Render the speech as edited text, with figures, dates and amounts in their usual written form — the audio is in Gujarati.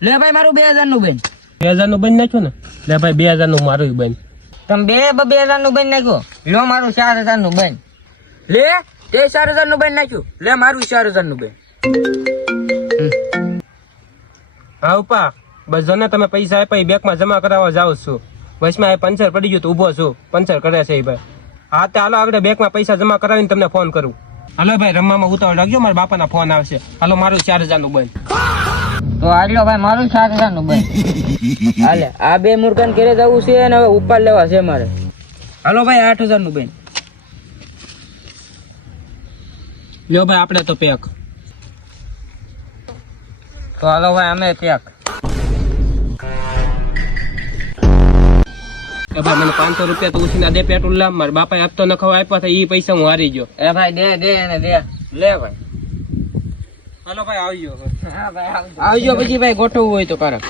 લે ભાઈ મારું 2000 નું બેન. 2000 નું બની નાખ્યું ને. લે ભાઈ 2000 નું મારું બેન. તમે 2000 નું બેન નાખ્યો. લો મારું 4000 નું બેન. લે તે 4000 નું બેન નાખ્યું. લે મારું 4000 નું બેન. હા ઉપા બસ જને તમે પૈસા આપ્યા બેંકમાં જમા કરાવવા જાવ છું. વચમાં એ પંચર પડી ગયું તો ઊભો છું. પંચર કરે છે એ ભાઈ. હા તે હાલો આગળ બેંકમાં પૈસા જમા કરાવીને તમને ફોન કરું. હાલો ભાઈ રમવામાં ઉતાવળ રાખજો મારા બાપાના ફોન આવશે. હાલો મારું 4000 નું બેન. તો હાલો ભાઈ મારું 4000 નું બેન. હાલે આ બે મુર્ગાન ઘરે જવું છે અને હવે ઉપાડ લેવા છે મારે. હાલો ભાઈ 8000 નું બેન. લ્યો ભાઈ આપણે તો પેક. તો હાલો ભાઈ અમે પેક. ભાઈ મને 500 રૂપિયા તો ઉછીના દે પેટ્રોલ લાવ. મારા બાપાએ આપતો ન ખવા આપ્યા હતા એ પૈસા હું હારી ગયો. એ ભાઈ દે એને દે. લે ભાઈ. હાલો ભાઈ આવજો. હા ભાઈ આવજો પછી ભાઈ ગોઠવવું હોય તો કારક.